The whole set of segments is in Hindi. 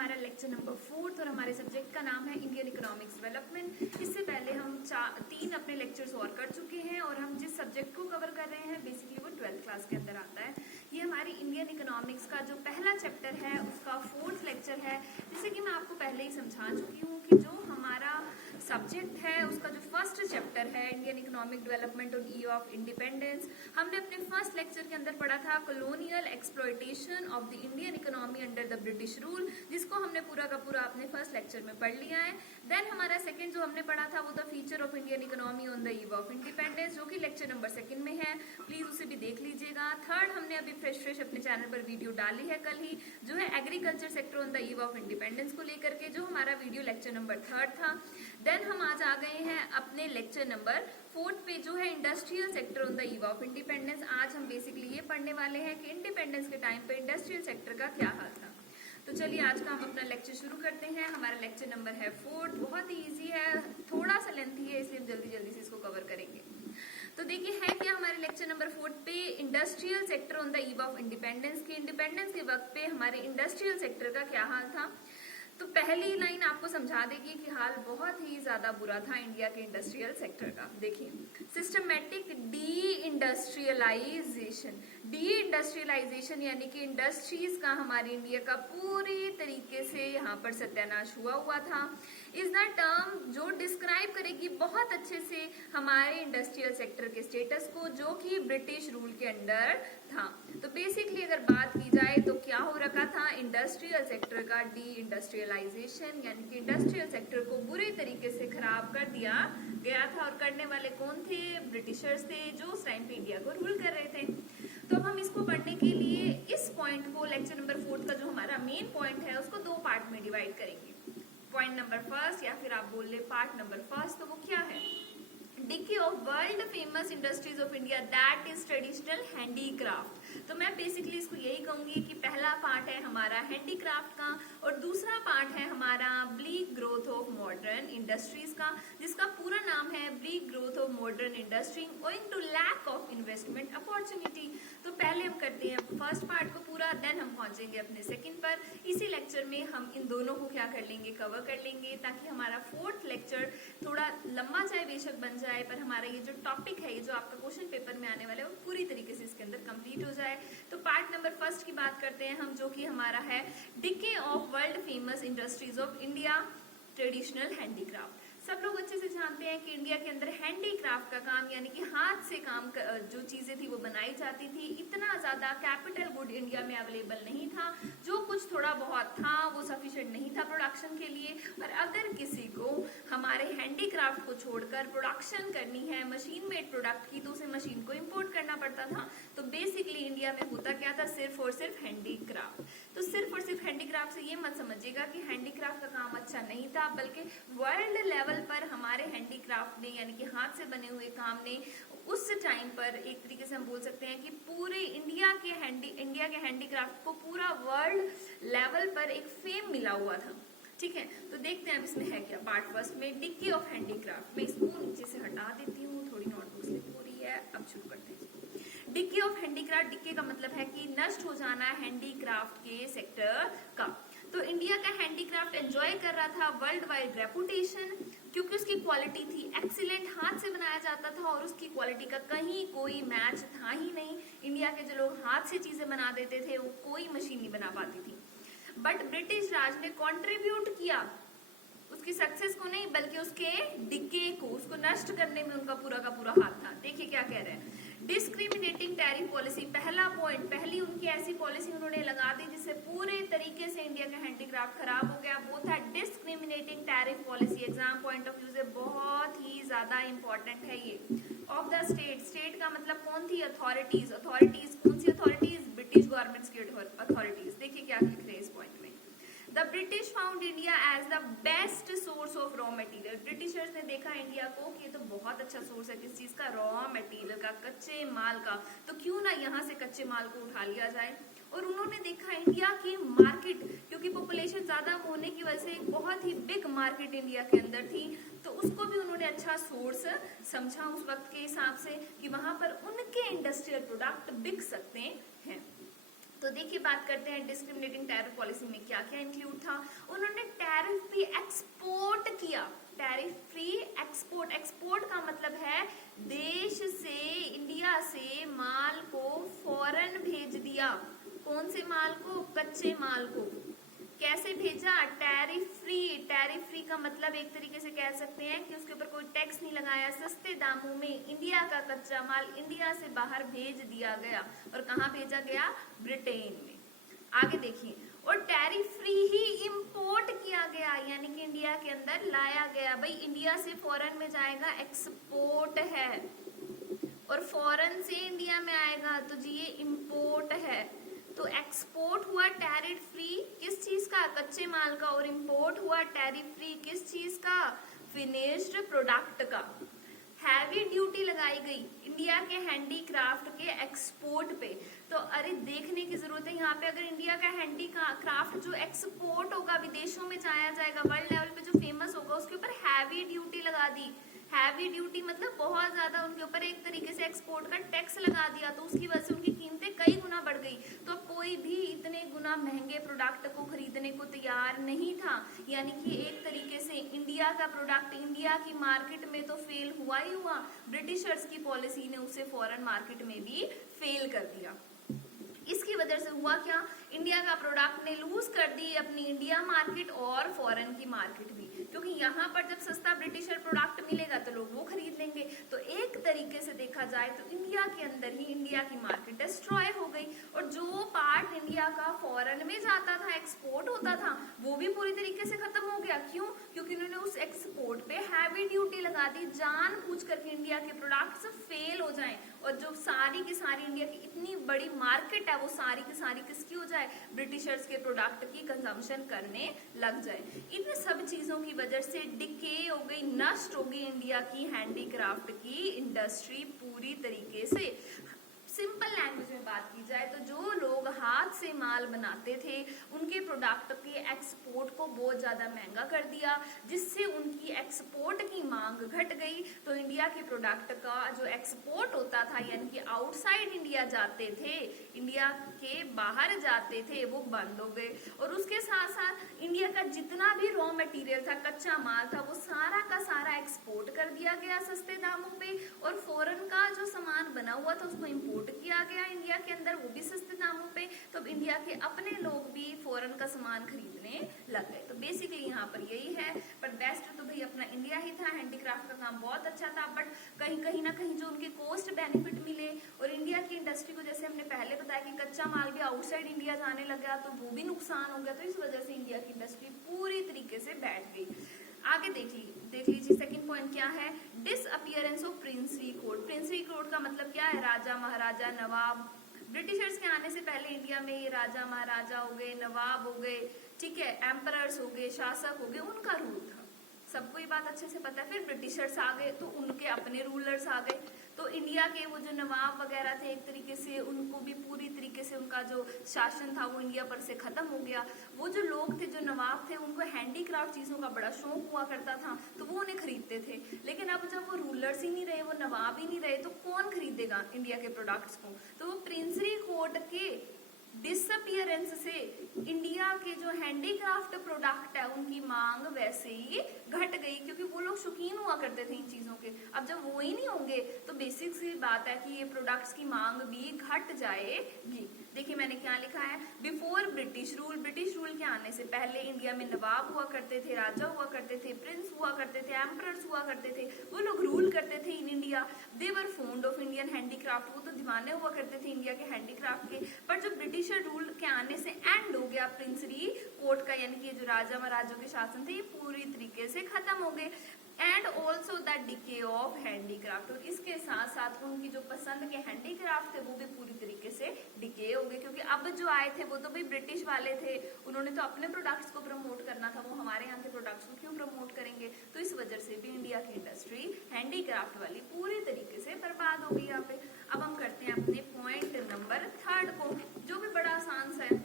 हमारा लेक्चर नंबर 4 और हमारे सब्जेक्ट का नाम है इंडियन इकोनॉमिक्स डेवलपमेंट। इससे पहले हम 3 अपने लेक्चर्स और कर चुके हैं और हम जिस सब्जेक्ट को कवर कर रहे हैं बेसिकली वो 12th क्लास के अंदर आता है। ये हमारी इंडियन इकोनॉमिक्स का जो पहला चैप्टर है उसका 4th लेक्चर है। जैसे कि मैं आपको पहले ही समझा चुकी हूँ कि जो हमारा सब्जेक्ट है उसका जो फर्स्ट चैप्टर है Indian economic development on year of independence, हमने अपने फर्स्ट लेक्चर के अंदर पढ़ा था colonial exploitation of the Indian economy under the British rule, जिसको हमने पूरा का पूरा अपने फर्स्ट लेक्चर में पढ़ लिया है। देन हमारा सेकंड जो हमने पढ़ा था वो the feature of Indian economy on the eve of independence, जो कि लेक्चर नंबर 2 में है, प्लीज उसे भी देख लीजिएगा। थर्ड हमने अभी फ्रेश अपने चैनल पर वीडियो डाली है कल ही, जो है agriculture sector on the eve of independence को लेकर के, जो हमारा वीडियो लेक्चर नंबर 3 था। देन हम आज आ गए हैं अपने लेक्चर नंबर 4 पे, जो है industrial sector on the eve of independence. आज हम बेसिकली ये पढ़ने वाले हैं कि इंडिपेंडेंस के टाइम पे इंडस्ट्रियल सेक्टर का क्या हाल था। तो चलिए आज का हम अपना लेक्चर शुरू करते हैं। हमारा लेक्चर नंबर है 4, बहुत ही इजी है, थोड़ा सा लेंथी है, इसलिए हम जल्दी से इसको कवर करेंगे। तो देखिए है क्या हमारे लेक्चर नंबर 4 पे industrial sector on the eve of independence की, इंडिपेंडेंस के वक्त पे हमारे इंडस्ट्रियल सेक्टर का क्या हाल था। तो पहली लाइन आपको समझा देगी कि हाल बहुत ही ज्यादा बुरा था इंडिया के इंडस्ट्रियल सेक्टर का। देखिए सिस्टमेटिक डी इंडस्ट्रियलाइजेशन यानी कि इंडस्ट्रीज का हमारे इंडिया का पूरी तरीके से यहाँ पर सत्यानाश हुआ था। इज द टर्म जो डिस्क्राइब करेगी बहुत अच्छे से हमारे इंडस्ट्रियल सेक्टर के स्टेटस को, जो कि ब्रिटिश रूल के अंडर था। तो बेसिकली अगर बात की जाए तो क्या हो रखा था, इंडस्ट्रियल सेक्टर का डी इंडस्ट्रियलाइजेशन यानी कि इंडस्ट्रियल सेक्टर को बुरी तरीके से खराब कर दिया गया था। और करने वाले कौन थे, ब्रिटिशर्स थे, जो उस टाइम पे इंडिया को रूल कर रहे थे। तो अब हम इसको पढ़ने के लिए इस पॉइंट को लेक्चर नंबर 4 का जो हमारा मेन पॉइंट है उसको 2 पार्ट में डिवाइड करेंगे। पॉइंट नंबर 1 या फिर आप बोल ले पार्ट नंबर 1, तो वो क्या है, decay of world famous industries of India that is traditional handicraft. तो मैं बेसिकली इसको यही कहूंगी कि पहला पार्ट है हमारा हैंडीक्राफ्ट का और दूसरा पार्ट है हमारा bleak growth of modern industries का, जिसका पूरा नाम है bleak growth of modern industry owing to lack of investment opportunity. तो पहले हम करते हैं फर्स्ट पार्ट को पूरा, देन हम पहुंचेंगे अपने सेकंड पर। इसी लेक्चर में हम इन दोनों को क्या कर लेंगे, कवर कर लेंगे, ताकि हमारा 4th लेक्चर थोड़ा लंबा चाहे बेशक बन जाए, पर हमारा ये जो टॉपिक है, ये जो आपका क्वेश्चन पेपर में आने वाला है, वो पूरी तरीके से इसके अंदर कंप्लीट हो जाए। तो पार्ट नंबर 1 की बात करते हैं हम, जो कि हमारा है decay of world famous industries of India traditional handicraft. सब लोग अच्छे से जानते हैं कि इंडिया के अंदर हैंडीक्राफ्ट का काम यानी कि हाथ से काम जो चीजें थी वो बनाई जाती थी। इतना ज्यादा कैपिटल गुड इंडिया में अवेलेबल नहीं था, जो कुछ थोड़ा बहुत था वो सफिशिएंट नहीं था प्रोडक्शन के लिए। और अगर किसी को हमारे हैंडीक्राफ्ट को छोड़कर प्रोडक्शन करनी है मशीन मेड प्रोडक्ट की, तो उसे मशीन को इम्पोर्ट करना पड़ता था। तो बेसिकली इंडिया में होता क्या था, सिर्फ और सिर्फ हैंडीक्राफ्ट। तो सिर्फ और सिर्फ हैंडीक्राफ्ट से ये मत समझिएगा कि हैंडीक्राफ्ट का काम अच्छा नहीं था, बल्कि वर्ल्ड लेवल पर हमारे हैंडीक्राफ्ट ने यानी कि हाथ से बने हुए काम ने उस टाइम पर एक तरीके से हम बोल सकते हैं कि पूरे इंडिया के हैंडीक्राफ्ट को पूरा वर्ल्ड लेवल पर एक फेम मिला हुआ था। ठीक है, तो देखते हैं अब इसमें है क्या। पार्ट 1 में डिके ऑफ हैंडीक्राफ्ट, मैं इसको नीचे से हटा देती हूँ, थोड़ी नोटबुक स्लिप हो रही है। अब शुरू करते हैं। डिके ऑफ हैंडीक्राफ्ट, डिके का मतलब है कि नष्ट हो जाना हैंडीक्राफ्ट के सेक्टर का। तो इंडिया का हैंडीक्राफ्ट एंजॉय कर रहा था वर्ल्ड वाइड रेपुटेशन, क्योंकि उसकी क्वालिटी थी एक्सीलेंट, हाथ से बनाया जाता था और उसकी क्वालिटी का कहीं कोई मैच था ही नहीं। इंडिया के जो लोग हाथ से चीजें बना देते थे वो कोई मशीन नहीं बना पाती थी। बट ब्रिटिश राज ने कंट्रीब्यूट किया उसकी सक्सेस को नहीं, बल्कि उसके डिके को, उसको नष्ट करने में उनका पूरा का पूरा हाथ था। देखिए क्या कह रहे हैं, डिस्क्रिमिनेटिंग टैरिफ पॉलिसी, पहला पॉइंट, पहली उनकी ऐसी पॉलिसी उन्होंने लगा दी जिससे पूरे तरीके से इंडिया का हैंडीक्राफ्ट खराब हो गया, वो था discriminating tariff policy. Exam point of view से बहुत ही ज्यादा इंपॉर्टेंट है ये। ऑफ द स्टेट, स्टेट का मतलब कौन थी, अथॉरिटीज। अथॉरिटीज कौन सी अथॉरिटीज, ब्रिटिश गवर्नमेंट की अथॉरिटीज। देखिए क्या लिख रहे हैं इस पॉइंट में, The British found India as the best source of raw material. Britishers ने देखा इंडिया को कि ये तो बहुत अच्छा सोर्स है किस चीज का, रॉ मटेरियल का, कच्चे माल का, तो क्यों ना यहाँ से कच्चे माल को उठा लिया जाए। और उन्होंने देखा इंडिया की मार्केट, क्योंकि पॉपुलेशन ज्यादा होने की वजह से एक बहुत ही बिग मार्केट इंडिया के अंदर थी, तो उसको भी उन्होंने अच्छा सोर्स समझा उस वक्त के हिसाब से कि वहां पर उनके इंडस्ट्रियल प्रोडक्ट बिक सकते हैं। तो तो देखिए बात करते हैं डिस्क्रिमिनेटिंग टैरिफ पॉलिसी में क्या क्या इंक्लूड था। उन्होंने टैरिफ फ्री एक्सपोर्ट किया, टैरिफ फ्री एक्सपोर्ट, एक्सपोर्ट का मतलब है देश से, इंडिया से माल को फॉरेन भेज दिया। कौन से माल को? कच्चे माल को। कैसे भेजा? Tariff free. टैरिफ फ्री का मतलब एक तरीके से कह सकते हैं कि उसके ऊपर कोई टैक्स नहीं लगाया, सस्ते दामों में इंडिया का कच्चा माल इंडिया से बाहर भेज दिया गया। और कहाँ भेजा गया? ब्रिटेन में। आगे देखिए, और टैरिफ फ्री ही इंपोर्ट किया गया, यानी कि इंडिया के अंदर लाया गया। भाई इंडिया से फॉरेन में जाएगा, एक्सपोर्ट है, और फॉरेन से इंडिया में आएगा तो जी ये इंपोर्ट है। तो एक्सपोर्ट हुआ टैरिफ फ्री किस चीज का? कच्चे माल का। और इंपोर्ट हुआ टैरिफ फ्री किस चीज का? फिनिश्ड प्रोडक्ट का। हैवी ड्यूटी लगाई गई इंडिया के हैंडीक्राफ्ट के एक्सपोर्ट पे। तो अरे देखने की जरूरत है यहाँ पे, अगर इंडिया का हैंडीक्राफ्ट जो एक्सपोर्ट होगा, विदेशों में जाया जाएगा, वर्ल्ड लेवल पे जो फेमस होगा, उसके ऊपर हैवी ड्यूटी लगा दी। हैवी ड्यूटी मतलब बहुत ज्यादा उनके ऊपर एक तरीके से एक्सपोर्ट का टैक्स लगा दिया, तो उसकी वजह से उनकी कीमतें कई गुना बढ़ गई। तो कोई भी इतने गुना महंगे प्रोडक्ट को खरीदने को तैयार नहीं था। यानी कि एक तरीके से इंडिया का प्रोडक्ट इंडिया की मार्केट में तो फेल हुआ ही हुआ, ब्रिटिशर्स की पॉलिसी ने उसे फॉरेन मार्केट में भी फेल कर दिया। इसकी वजह से हुआ क्या? इंडिया का प्रोडक्ट ने लूज कर दी अपनी इंडिया मार्केट और फॉरेन की मार्केट भी, क्योंकि यहाँ पर जब सस्ता ब्रिटिशर प्रोडक्ट मिलेगा तो लोग वो खरीद लेंगे। तो एक तरीके से देखा जाए तो इंडिया के अंदर ही इंडिया की मार्केट डिस्ट्रॉय हो गई, और जो पार्ट इंडिया का फॉरेन में जाता था, एक्सपोर्ट होता था, वो भी पूरी तरीके से खत्म हो गया। क्यों? क्योंकि उन्होंने उस एक्सपोर्ट पे हैवी ड्यूटी लगा दी, जानबूझ करके इंडिया के प्रोडक्ट्स फेल हो जाएं, और जो सारी की सारी इंडिया की इतनी बड़ी मार्केट है वो सारी की सारी किसकी हो जाए? ब्रिटिशर्स के प्रोडक्ट की कंजम्पशन करने लग जाए। इन सब चीजों की वजह से डिके हो गई, नष्ट हो गई इंडिया की हैंडीक्राफ्ट की इंडस्ट्री पूरी तरीके से। सिंपल लैंग्वेज में बात की जाए तो जो लोग हाथ से माल बनाते थे उनके प्रोडक्ट के एक्सपोर्ट को बहुत ज्यादा महंगा कर दिया, जिससे उनकी एक्सपोर्ट की मांग घट गई। तो इंडिया के प्रोडक्ट का जो एक्सपोर्ट होता था, यानी कि आउटसाइड इंडिया जाते थे, इंडिया के बाहर जाते थे, वो बंद हो गए। और उसके साथ साथ इंडिया का जितना भी रॉ मटेरियल था, कच्चा माल था, वो सारा का सारा एक्सपोर्ट कर दिया गया सस्ते दामों पे, और फॉरेन का जो सामान बना हुआ था उसको इंपोर्ट किया गया इंडिया के अंदर, वो भी सस्ते दामों पे। तो इंडिया के अपने लोग भी फॉरेन का सामान खरीदने लग गए। तो बेसिकली यहाँ पर यही है, पर बेस्ट तो भाई अपना इंडिया ही था। हैंडीक्राफ्ट का काम बहुत अच्छा था, बट कहीं ना कहीं जो उनके कॉस्ट बेनिफिट मिले, और इंडिया की इंडस्ट्री को जैसे हमने पहले बताया कि कच्चा माल भी आउटसाइड इंडिया जाने लगा, तो वो भी नुकसान हो गया। तो इस वजह से इंडिया की इंडस्ट्री पूरी तरीके से बैठ गई। आगे देख लीजिए सेकंड पॉइंट क्या है? Disappearance of princely code. Princely code का मतलब क्या है? राजा, महाराजा, नवाब। ब्रिटिशर्स के आने से पहले इंडिया में ये राजा महाराजा हो गए, नवाब हो गए, ठीक है, एम्परर्स हो गए, शासक हो गए, उनका रूल था। सबको ये बात अच्छे से पता है। फिर ब्रिटिशर्स आ गए तो उनके अपने रूलर्स आ गए। तो इंडिया के वो जो नवाब वगैरह थे, एक तरीके से उनको भी पूरी तरीके से उनका जो शासन था वो इंडिया पर से खत्म हो गया। वो जो लोग थे, जो नवाब थे, उनको हैंडीक्राफ्ट चीजों का बड़ा शौक हुआ करता था, तो वो उन्हें खरीदते थे। लेकिन अब जब वो रूलर्स ही नहीं रहे, वो नवाब ही नहीं रहे, तो कौन खरीदेगा इंडिया के प्रोडक्ट्स को? तो वो प्रिंसली कोड के डिसअपियरेंस से इंडिया के जो हैंडीक्राफ्ट प्रोडक्ट है उनकी मांग वैसे ही घट गई, क्योंकि वो लोग शौकीन हुआ करते थे इन चीजों के। अब जब वो ही नहीं होंगे तो बेसिक सी बात है कि ये प्रोडक्ट्स की मांग भी घट जाएगी। देखिए मैंने क्या लिखा है, before British rule, British rule के आने से पहले इंडिया में नवाब हुआ करते थे, राजा हुआ करते थे, प्रिंस हुआ करते थे, एम्परर्स हुआ करते थे, वो लोग रूल करते थे in India. They were fond of Indian handicraft, वो तो दीवाने हुआ करते थे इंडिया के हैंडीक्राफ्ट के। पर जब ब्रिटिशर रूल के आने से एंड हो गया प्रिंसली कोड का, यानी कि जो राजा महाराजों के शासन थे ये पूरी तरीके से खत्म हो गए। And also the decay of handicraft, और इसके साथ साथ उनकी जो पसंद के हैंडीक्राफ्ट थे वो भी पूरी तरीके से डिके हो गए, क्योंकि अब जो आए थे वो तो भी ब्रिटिश वाले थे, उन्होंने तो अपने प्रोडक्ट्स को प्रमोट करना था, वो हमारे यहाँ के प्रोडक्ट्स को क्यों प्रमोट करेंगे? तो इस वजह से भी इंडिया की इंडस्ट्री हैंडीक्राफ्ट वाली पूरी तरीके से बर्बाद हो गई यहाँ पे। अब हम करते हैं अपने पॉइंट नंबर 3 को, जो भी बड़ा आसान सा है।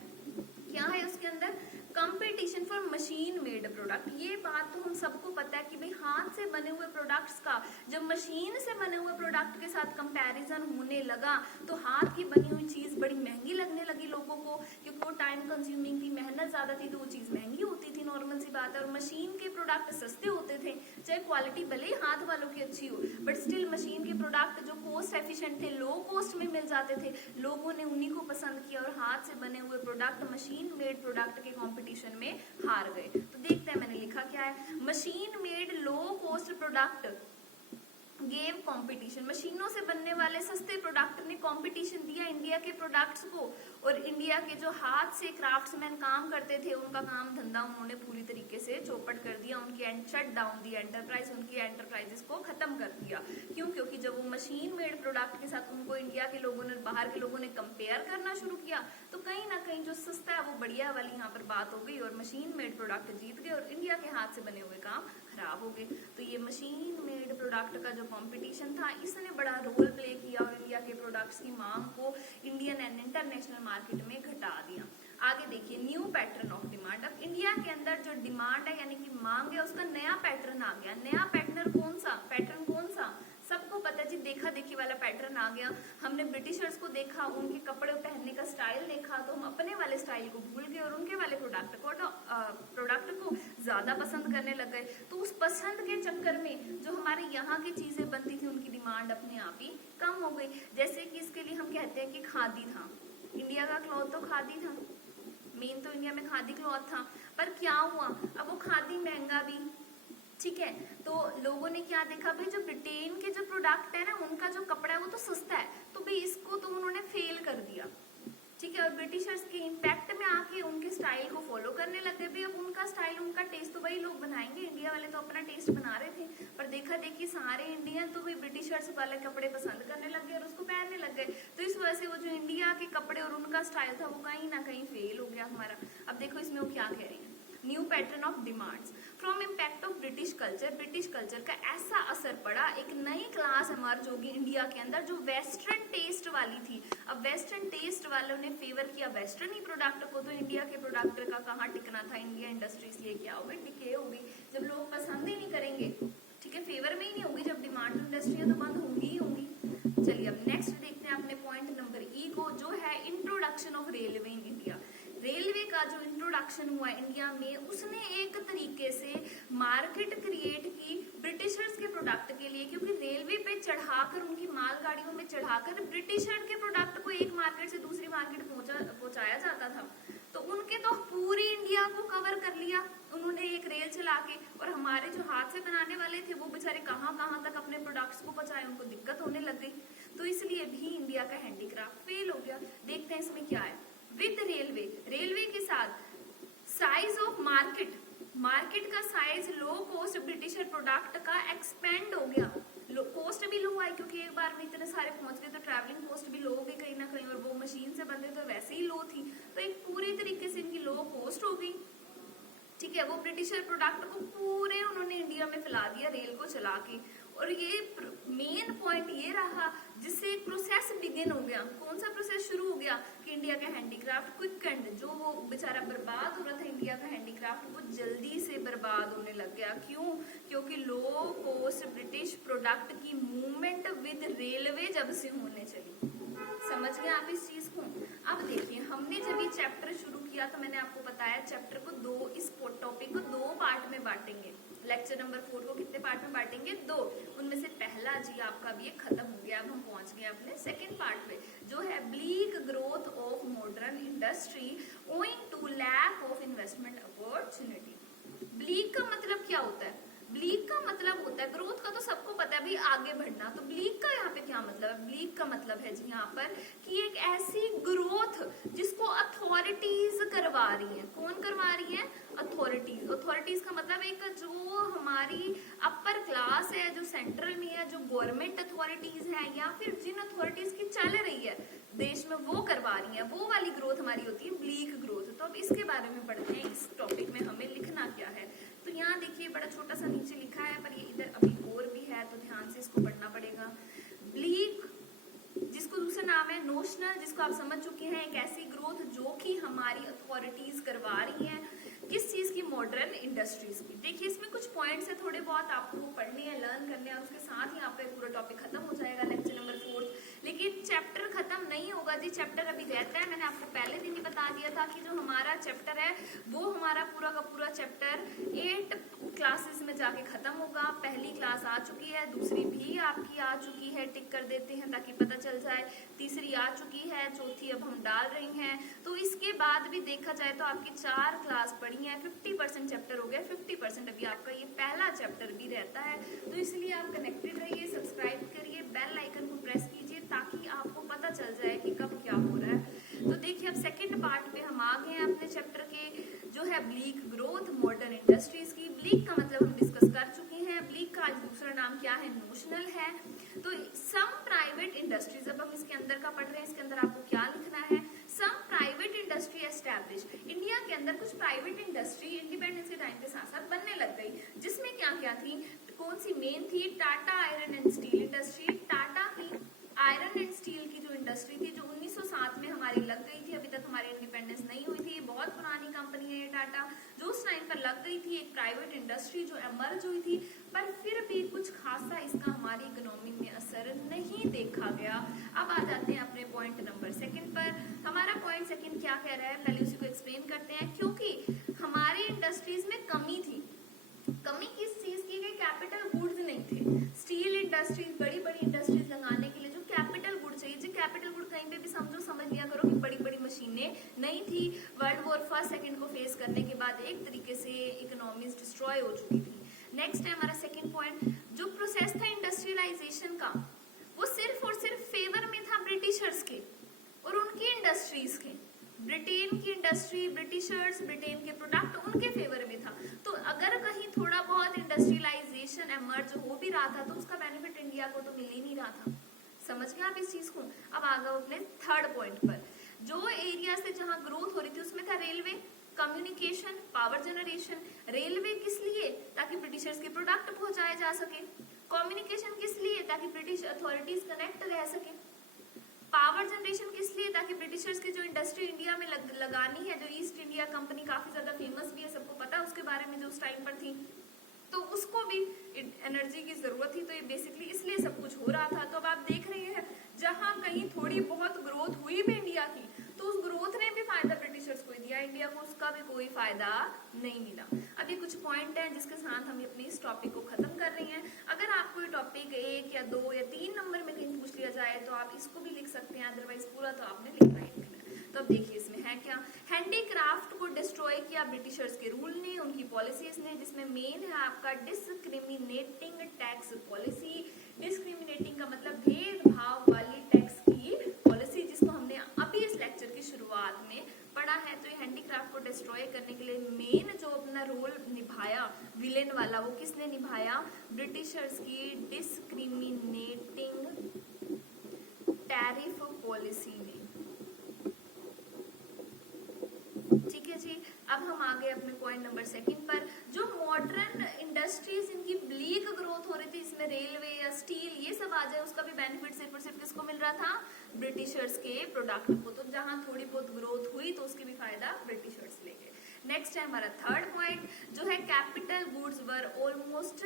क्या है उसके अंदर? Competition for machine made product. ये बात तो हम सबको पता है कि भाई हाथ से बने हुए प्रोडक्ट्स का जब मशीन से बने हुए प्रोडक्ट के साथ कंपैरिजन होने लगा तो हाथ की बनी हुई चीज बड़ी महंगी लगने लगी लोगों को, क्योंकि वो टाइम कंज्यूमिंग थी, मेहनत ज्यादा थी, तो वो चीज महंगी होती थी, नॉर्मल सी बात है। और मशीन के प्रोडक्ट सस्ते होते थे, चाहे क्वालिटी भले ही हाथ वालों की अच्छी हो, बट स्टिल मशीन के प्रोडक्ट जो कोस्ट एफिशिएंट थे, लो कॉस्ट में मिल जाते थे, लोगों ने उन्हीं को पसंद किया और हाथ से बने हुए प्रोडक्ट, मशीन मेड प्रोडक्ट के कंपटीशन में हार गए। तो देखते हैं मैंने लिखा क्या है। Machine made low cost product gave competition, मशीनों से बनने वाले सस्ते प्रोडक्ट ने कंपटीशन दिया इंडिया के प्रोडक्ट्स को, और इंडिया के जो हाथ से क्राफ्ट्समैन काम करते थे, उनका काम धंधा उन्होंने पूरी तरीके से चौपट कर दिया, उनकी शट डाउन दी एंटरप्राइज, उनकी एंटरप्राइजेस को खत्म कर दिया। क्यों? क्योंकि जब वो मशीन मेड प्रोडक्ट के साथ उनको इंडिया के लोगों ने, बाहर के लोगों ने कंपेयर करना शुरू किया, तो कहीं ना कहीं जो सस्ता है वो बढ़िया वाली यहाँ पर बात हो गई, और मशीन मेड प्रोडक्ट जीत गए और इंडिया के हाथ से बने हुए काम खराब हो गए। तो ये मशीन मेड प्रोडक्ट का जो कंपटीशन था, इसने बड़ा रोल प्ले किया और इंडिया के प्रोडक्ट्स की मांग को इंडियन एंड इंटरनेशनल मार्केट में घटा दिया। आगे देखिए, न्यू पैटर्न ऑफ डिमांड। अब इंडिया के अंदर जो डिमांड है यानी कि मांग है, उसका नया पैटर्न आ गया। नया पैटर्न कौन सा? सबको पता है जी, देखा देखी वाला पैटर्न आ गया। हमने ब्रिटिशर्स को देखा, उनके कपड़े पहनने का स्टाइल देखा, तो हम अपने वाले स्टाइल को भूल गए और उनके वाले प्रोडक्ट को ज्यादा पसंद करने लग गए। तो उस पसंद के चक्कर में जो हमारे यहाँ की चीजें बनती थी, उनकी डिमांड अपने आप ही कम हो गई। जैसे कि इसके लिए हम कहते हैं कि खादी था, इंडिया का क्लॉथ तो खादी था, मेन तो इंडिया में खादी क्लॉथ था। पर क्या हुआ, अब वो खादी महंगा भी, ठीक है, तो लोगों ने क्या देखा, भाई जो ब्रिटेन के जो प्रोडक्ट है ना, उनका जो कपड़ा है वो तो सस्ता है, तो भाई इसको तो उन्होंने फेल कर दिया, ठीक है। और ब्रिटिशर्स के इम्पैक्ट में आके उनके स्टाइल को फॉलो करने लगे। भाई अब उनका स्टाइल, उनका टेस्ट तो वही लोग बनाएंगे, इंडिया वाले तो अपना टेस्ट बना रहे थे, पर देखा देखी सारे इंडियन तो भाई ब्रिटिशर्स वाले कपड़े पसंद करने लग गए और उसको पहनने लग गए। तो इस वजह से वो जो इंडिया के कपड़े और उनका स्टाइल था, वो कहीं ना कहीं फेल हो गया हमारा। अब देखो इसमें वो क्या कह रही है, new pattern of demands from impact of British culture. British culture का ऐसा असर पड़ा, एक नई क्लास इमर्ज होगी इंडिया के अंदर जो वेस्टर्न टेस्ट वाली थी। अब वेस्टर्न टेस्ट वालों ने फेवर किया वेस्टर्न ही प्रोडक्ट को, तो इंडिया के प्रोडक्ट का कहाँ टिकना था, इंडिया इंडस्ट्री इसलिए क्या होगी, डिके होगी। जब लोग पसंद ही नहीं करेंगे, ठीक है, फेवर में ही नहीं होगी, जब डिमांड इंडस्ट्री है तो बंद होंगी ही होंगी। चलिए अब नेक्स्ट देखते हैं अपने पॉइंट नंबर ई को, जो है introduction of railway in India. Railway का जो इंट्रोडक्शन हुआ इंडिया में, उसने एक तरीके से मार्केट क्रिएट की ब्रिटिशर्स के प्रोडक्ट के लिए, क्योंकि रेलवे पे चढ़ाकर, उनकी मालगाड़ियों में चढ़ाकर ब्रिटिशर के प्रोडक्ट को एक मार्केट से दूसरी मार्केट पहुंचाया जाता था। तो उनके तो पूरी इंडिया को कवर कर लिया उन्होंने एक रेल चला के, और हमारे जो हाथ से बनाने वाले थे वो बेचारे कहाँ कहाँ तक अपने प्रोडक्ट्स को पहुंचाए, उनको दिक्कत होने लग गई। तो इसलिए भी इंडिया का हैंडीक्राफ्ट फेल हो गया। देखते हैं इसमें क्या है। विद रेलवे के साथ साइज ऑफ मार्केट का size low cost britisher product का एक्सपेंड हो गया। कॉस्ट भी लो आई, क्योंकि एक बार में इतने सारे पहुंच गए तो ट्रैवलिंग कॉस्ट भी लो हो गई कहीं ना कहीं, और वो मशीन से बनते तो वैसे ही लो थी, तो एक पूरी तरीके से इनकी लो कॉस्ट हो गई, ठीक है। वो ब्रिटिशर प्रोडक्ट को पूरे उन्होंने इंडिया में फैला दिया रेल को चला के। और ये मेन पॉइंट ये रहा जिससे एक प्रोसेस बिगिन हो गया। कौन सा प्रोसेस शुरू हो गया कि इंडिया का हैंडीक्राफ्ट क्विक, जो वो बेचारा बर्बाद हो रहा था इंडिया का हैंडीक्राफ्ट, वो जल्दी से बर्बाद होने लग गया। क्यों? क्योंकि लो कॉस्ट ब्रिटिश प्रोडक्ट की मूवमेंट विद रेलवे जब से होने चली। समझ गए आप इस चीज को? अब देखिए, हमने जब ये चैप्टर शुरू किया तो मैंने आपको बताया चैप्टर को दो, इस टॉपिक को दो पार्ट में बांटेंगे। लेक्चर नंबर 4 को कितने पार्ट में बांटेंगे? 2। उनमें से पहला जी आपका भी खत्म हो गया। अब हम पहुंच गए अपने सेकंड पार्ट में, जो है bleak growth of modern industry owing to lack of investment opportunity. Bleak का मतलब क्या होता है? ब्लीक का मतलब होता है, ग्रोथ का तो सबको पता है भी आगे बढ़ना, तो ब्लीक का यहाँ पे क्या मतलब है? ब्लीक का मतलब है जी यहाँ पर कि एक ऐसी ग्रोथ जिसको अथॉरिटीज करवा रही है। कौन करवा रही है? अथॉरिटीज। अथॉरिटीज का मतलब एक जो हमारी अपर क्लास है, जो सेंट्रल में है, जो गवर्नमेंट अथॉरिटीज है, या फिर जिन अथॉरिटीज की चल रही है देश में, वो करवा रही है, वो वाली ग्रोथ हमारी होती है ब्लीक ग्रोथ। तो अब इसके बारे में पढ़ते हैं, इस टॉपिक में हमें लिखना क्या है। तो यहाँ देखिए बड़ा छोटा सा नीचे लिखा है, पर ये इधर अभी और भी है, तो ध्यान से इसको पढ़ना पड़ेगा। ब्लीक, जिसको दूसरा नाम है नोशनल, जिसको आप समझ चुके हैं, एक ऐसी ग्रोथ जो कि हमारी अथॉरिटीज करवा रही है। किस चीज की? मॉडर्न इंडस्ट्रीज की। देखिए इसमें कुछ पॉइंट्स है, थोड़े बहुत आपको पढ़ने हैं, लर्न करने हैं, और उसके साथ ही आपका पूरा टॉपिक खत्म हो जाएगा, लेक्चर नंबर 4। लेकिन चैप्टर खत्म नहीं होगा जी, चैप्टर अभी रहता है। मैंने आपको पहले दिन ही बता दिया था कि जो हमारा चैप्टर है वो हमारा पूरा का पूरा चैप्टर 8 क्लासेस में जाके खत्म होगा। पहली क्लास आ चुकी है, दूसरी भी आपकी आ चुकी है, टिक कर देते हैं ताकि पता चल जाए, तीसरी आ चुकी है, चौथी अब हम डाल रही हैं। तो इसके बाद भी देखा जाए तो आपकी 4 क्लास पढ़ी है, 50% चैप्टर हो गया, 50% अभी आपका ये पहला चैप्टर भी रहता है। तो इसलिए आप कनेक्टेड रहिए, सब्सक्राइब करिए, बेल आइकन को प्रेस कीजिए ताकि आपको पता चल जाए कि कब क्या हो रहा है। तो देखिए अब सेकंड पार्ट पे हम आ गए हैं अपने चैप्टर के, जो है ब्लीक ग्रोथ मॉडर्न इंडस्ट्रीज की। ब्लीक का मतलब हम डिस्कस कर चुके हैं, ब्लीक का आज दूसरा नाम क्या है, नोशनल है। तो सम प्राइवेट इंडस्ट्रीज, अब हम इसके अंदर का पढ़ रहे हैं, इसके अंदर आपको क्या लिखना है, some private industry establish. India के अंदर कुछ प्राइवेट इंडस्ट्री इंडिपेंडेंस के टाइम के साथ साथ बनने लग गई, जिसमें क्या क्या थी, कौन सी मेन थी, Tata iron and steel industry. Tata की आयरन एंड स्टील की जो इंडस्ट्री थी, जो 1907 में हमारी लग गई थी, अभी तक हमारी इंडिपेंडेंस नहीं हुई थी, बहुत पुरानी कंपनी है ये टाटा, जो उस टाइम पर लग गई थी, एक प्राइवेट इंडस्ट्री जो एमर्ज हुई थी, पर फिर भी कुछ खासा इसका हमारी इकोनॉमी में असर नहीं देखा गया। अब आ जाते हैं अपने पॉइंट नंबर सेकंड पर। हमारा पॉइंट सेकंड क्या कह रहा है, पहले उसी को एक्सप्लेन करते हैं। क्योंकि हमारी इंडस्ट्रीज में कमी थी, कमी किस चीज की, कैपिटल गुड्स नहीं थे। स्टील इंडस्ट्रीज, बड़ी बड़ी इंडस्ट्रीज लगाने के लिए जो कैपिटल गुड चाहिए, जो कैपिटल गुड कहीं पे भी समझ लिया करो कि बड़ी बड़ी मशीनें नहीं थी। वर्ल्ड वॉर फर्स्ट सेकंड को फेस करने के बाद एक तरीके से इकोनॉमीज डिस्ट्रॉय हो चुकी थी। नेक्स्ट है हमारा सेकंड पॉइंट, जो प्रोसेस था इंडस्ट्रियलाइजेशन का, वो सिर्फ और सिर्फ फेवर में था ब्रिटिशर्स के और उनकी इंडस्ट्रीज के। ब्रिटेन की इंडस्ट्री, ब्रिटिशर्स, ब्रिटेन के प्रोडक्ट उनके फेवर में था। तो अगर कहीं थोड़ा बहुत इंडस्ट्रियलाइजेशन एमर्ज हो भी रहा था तो उसका बेनिफिट इंडिया को तो मिल ही नहीं रहा था। समझ गए आप इस चीज को। अब आ गए अपने थर्ड पॉइंट पर, जो एरिया से जहां ग्रोथ हो रही थी उसमें था railway, communication, power generation. Railway किस लिए, ताकि ब्रिटिशर्स के प्रोडक्ट पहुंचाए जा सके। कम्युनिकेशन किस लिए, ताकि ब्रिटिश अथॉरिटीज कनेक्ट रह सके। पावर जनरेशन किस लिए, ताकि ब्रिटिशर्स की जो इंडस्ट्री इंडिया में लगानी है, जो ईस्ट इंडिया कंपनी काफी ज्यादा फेमस भी है, सबको पता है उसके बारे में, जो उस टाइम पर थी, तो उसको भी एनर्जी की जरूरत थी। तो ये बेसिकली इसलिए सब कुछ हो रहा था। तो अब आप देख रहे हैं जहां कहीं थोड़ी बहुत ग्रोथ हुई भी इंडिया की, तो उस ग्रोथ ने भी फायदा ब्रिटिशर्स को दिया, इंडिया को उसका भी कोई फायदा नहीं मिला। अब ये कुछ पॉइंट हैं जिसके साथ हम अपने इस टॉपिक को खत्म कर रही हैं। अगर आपको ये टॉपिक 1 या 2 या 3 नंबर में कहीं पूछ लिया जाए तो आप इसको भी लिख सकते हैं, अदरवाइज पूरा तो आपने लिखना ही लिखना है। तो अब देखिए इसमें है क्या, हैंडीक्राफ्ट को डिस्ट्रॉय किया ब्रिटिशर्स के रूल ने, उनकी पॉलिसीज ने, जिसमें मेन है आपका डिस्क्रिमिनेटिंग टैक्स पॉलिसी। डिस्क्रिमिनेटिंग का मतलब भेदभाव वाली टैक्स की पॉलिसी, जिसको हमने अभी इस लेक्चर की शुरुआत में पढ़ा है। तो ये हैंडीक्राफ्ट को डिस्ट्रॉय करने के लिए मेन जो अपना रोल निभाया विलेन वाला, वो किसने निभाया, ब्रिटिशर्स की डिस्क्रिमिनेटिंग टैरिफ पॉलिसी ने। ठीक है जी। अब हम आ गए अपने पॉइंट नंबर सेकंड पर, जो मॉडर्न इंडस्ट्रीज इनकी ब्लीक ग्रोथ हो रही थी, इसमें रेलवे या स्टील ये सब आ जाए, उसका भी बेनिफिट सिर्फ और सिर्फ किसको मिल रहा था, ब्रिटिशर्स के प्रोडक्ट को। तो जहां थोड़ी बहुत ग्रोथ हुई तो उसकी भी फायदा ब्रिटिशर्स ले गए। नेक्स्ट है हमारा थर्ड पॉइंट, जो है कैपिटल गुड्स वर ऑलमोस्ट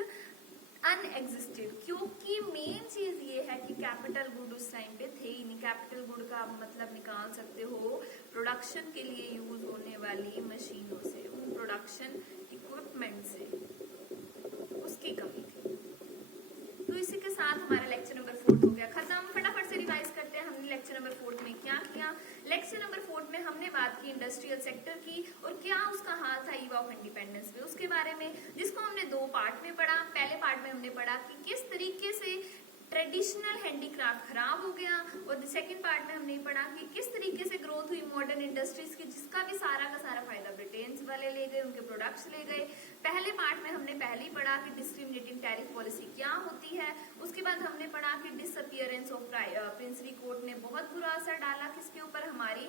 अनएग्जिस्टेड। क्योंकि मेन चीज ये है कि कैपिटल गुड उस टाइम पे थे ही नहीं। कैपिटल गुड का आप मतलब निकाल सकते हो प्रोडक्शन के लिए यूज होने वाली मशीनों से, उन प्रोडक्शन इक्विपमेंट से, उसकी कमी थी। तो इसी के साथ हमारा लेक्चर नंबर 4 हो गया खत्म। फटाफट से रिवाइज करते हैं हमने लेक्चर नंबर 4 में क्या किया। लेक्चर नंबर 4 में हमने बात की इंडस्ट्रियल सेक्टर की और क्या उसका हाल था ईव ऑफ इंडिपेंडेंस में, उसके बारे में, जिसको हमने 2 पार्ट में पढ़ा। पहले पार्ट में हमने पढ़ा कि किस तरीके से ट्रेडिशनल हैंडीक्राफ्ट खराब हो गया, और सेकंड पार्ट में हमने पढ़ा कि किस तरीके से ग्रोथ हुई मॉडर्न इंडस्ट्रीज की, जिसका भी सारा का सारा फायदा ब्रिटेन वाले ले गए, उनके प्रोडक्ट्स ले गए। पहले पार्ट में हमने पहले ही पढ़ा कि डिस्क्रिमिनेटिंग टैरिफ पॉलिसी क्या होती है। उसके बाद हमने पढ़ा कि डिसअपियरेंस ऑफ प्रिंसली कोर्ट ने बहुत बुरा असर डाला किसके ऊपर, हमारी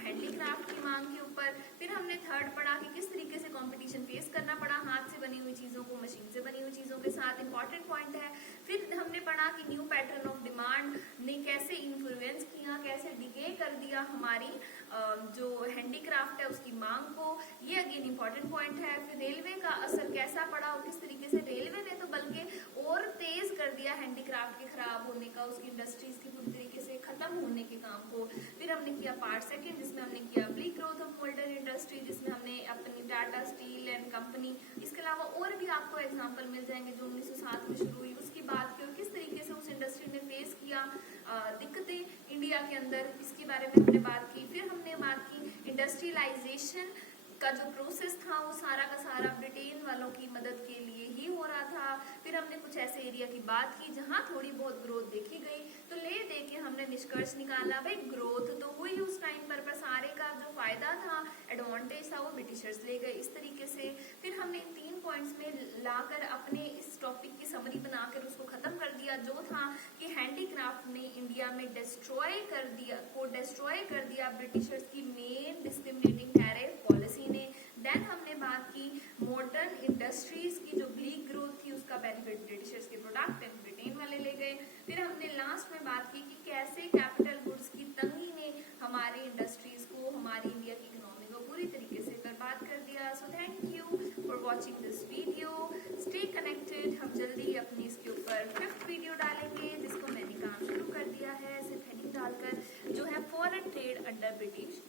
हैंडीक्राफ्ट की मांग के ऊपर। फिर हमने थर्ड पढ़ा कि किस तरीके से कंपटीशन फेस करना पड़ा हाथ से बनी हुई चीजों को मशीन से बनी हुई चीजों के साथ, इंपॉर्टेंट पॉइंट है। फिर हमने पढ़ा कि न्यू पैटर्न ऑफ डिमांड ने कैसे इन्फ्लुएंस किया, कैसे डिके कर दिया हमारी जो हैंडीक्राफ्ट है उसकी मांग को, ये अगेन इंपॉर्टेंट पॉइंट है। फिर रेलवे का असर कैसा पड़ा और किस तरीके से रेलवे ने तो बल्कि और तेज कर दिया हैंडीक्राफ्ट के खराब होने का, उसकी इंडस्ट्रीज की पूरी तरीके से खत्म होने के काम को। फिर हमने किया पार्ट सेकंड, जिसमें हमने किया ब्लीक ग्रोथ ऑफ इंडस्ट्री जिसमें हमने अपनी टाटा स्टील एंड कंपनी, इसके अलावा और भी आपको एग्जांपल मिल जाएंगे जो 1907 में शुरू हुई, उसकी बात की और किस तरीके से उस इंडस्ट्री ने फेस किया दिक्कतें इंडिया के अंदर, इसके बारे में हमने बात की। फिर हमने बात की इंडस्ट्रियलाइजेशन का जो प्रोसेस था वो सारा का सारा ब्रिटेन वालों की मदद के लिए ही हो रहा था। फिर हमने कुछ ऐसे एरिया की बात की जहाँ थोड़ी बहुत ग्रोथ देखी गई, तो ले दे के हमने निष्कर्ष निकाला भाई ग्रोथ तो हुई उस टाइम पर सारे का जो फायदा था, एडवांटेज था, वो ब्रिटिशर्स ले गए इस तरीके से। फिर हमने इन 3 पॉइंट्स में लाकर अपने इस टॉपिक की समरी बनाकर उसको खत्म कर दिया, जो था कि हैंडीक्राफ्ट ने इंडिया में डिस्ट्रॉय कर दिया ब्रिटिशर्स की मेन डिस्क्रिमिनेटिंग टैरिफ पॉलिसी ने। देन हमने बात की मॉडर्न इंडस्ट्रीज की जो ब्लीक ग्रोथ थी उसका बेनिफिट ब्रिटिशर्स के प्रोडक्ट एंड ब्रिटेन वाले ले गए। फिर हमने लास्ट में बात की कि कैसे कैपिटल गुड्स की तंगी ने हमारी इंडस्ट्रीज को, हमारी इंडिया की इकोनॉमी को पूरी तरीके से बर्बाद कर दिया। So thank you for watching this video, stay connected. हम जल्दी अपनी इसके ऊपर 5th वीडियो डालेंगे जिसको मैंने काम शुरू कर दिया है सिर्फ हेडिंग डालकर, जो है फॉरेन ट्रेड अंडर ब्रिटिश।